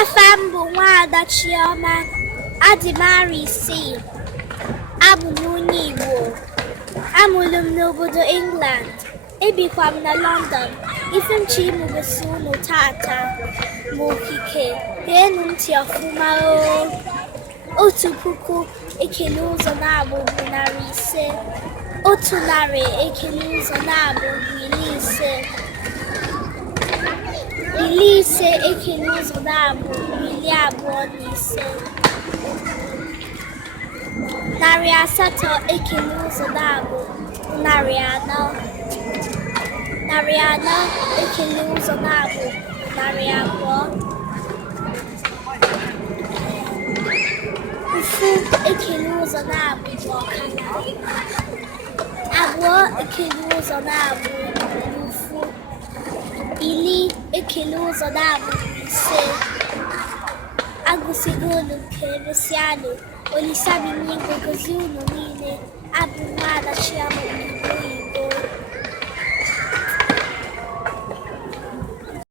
Afa m bụ Nwaada Chioma, adị m arọ 6, abụ m onye Igbo. Amụrụ m n'obodo England, ebikwa m na London. Ife m chọrọ ịmụgosi unu tata ma okike, geenụ ntị ọfụma o. 1,000 ekele ụzọ na-abụ bụ 500, 100 ekele ụzọ na-abụ bụ 50, 50 ekele ụzọ na-abụ 25, 800 ekele ụzọ na-abụ 400, 400 ekele ụzọ na-abụ 200, ofu ekele ụzọ na-abụ bụ ọkara, 2 ekele ụzọ na-abụ ofu, 10 ekele ụzọ na-abụ 5. Agụsigo unu nke emesịanụ. Olisa bi n'igwe gozie unu niile. Abụ m Nwaada Chioma.